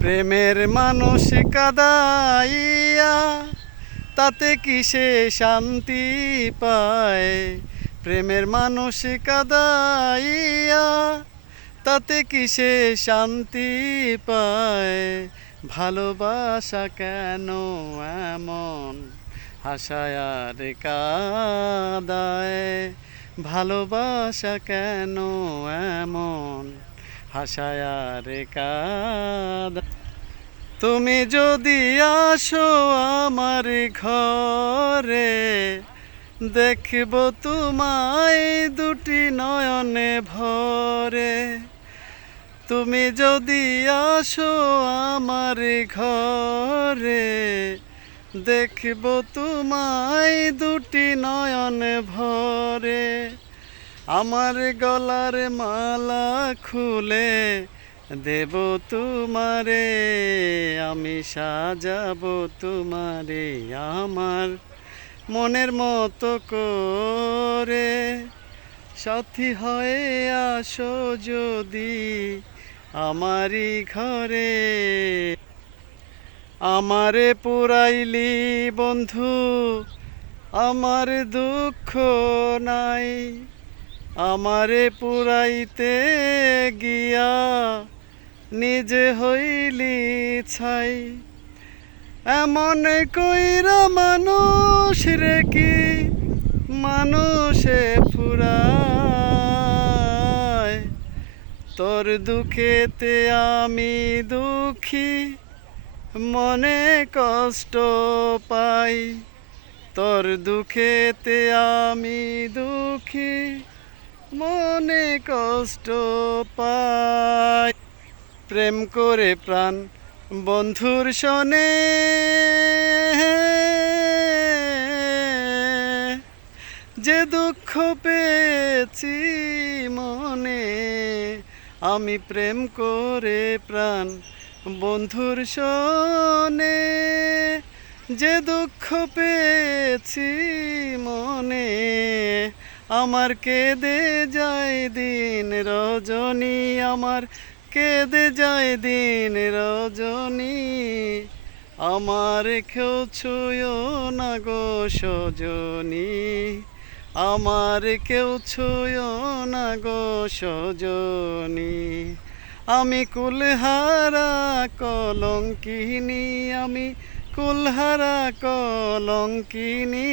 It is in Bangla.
প্রেমের মানুষ কাদাইয়া, তাতে কিসে শান্তি পায়? প্রেমের মানুষ কাদাইয়া, তাতে কিসে শান্তি পায়? ভালোবাসা কেন এমন হাসায় আর কাদায়? ভালোবাসা কেন এমন হাসায় কাদায় তুমি যদি আসো আমার ঘরে, দেখব তোমায় দুটি নয়নে ভরে। তুমি যদি আসো আমার ঘরে, দেখব তোমায় দুটি নয়ন ভরে। আমার গলার মালা খুলে দেব তোমারে, আমি সাজাবো তোমারে আমার মনের মতো করে। সাথী হয়ে আসো যদি আমারই ঘরে। আমারে পুরাইলি বন্ধু, আমার দুঃখ নাই। আমারে পুরাইতে গিয়া নিজে হইলি ছাই। এমন কইরা মানুষ রে কি মানুষে ফুরায়? তোর দুঃখেতে আমি দুঃখী, মনে কষ্ট পাই। তোর দুঃখেতে আমি দুঃখী মনে কষ্ট পাই প্রেম করে প্রাণ বন্ধুর শোনে। যে দুঃখ পেয়েছি মনে, আমি প্রেম করে প্রাণ বন্ধুর শোনে। যে দুঃখ পেয়েছি মনে আমার কেঁদে যায় দিন রজনী, আমার কেঁদে যায় দিন রজনী। আমার কেউ ছুঁয়ো না গো সজনী, আমার কেউ ছুঁয়ো না গো সজনী। আমি কুলহারা কলঙ্কিনী, আমি কুলহারা কলঙ্কিনী।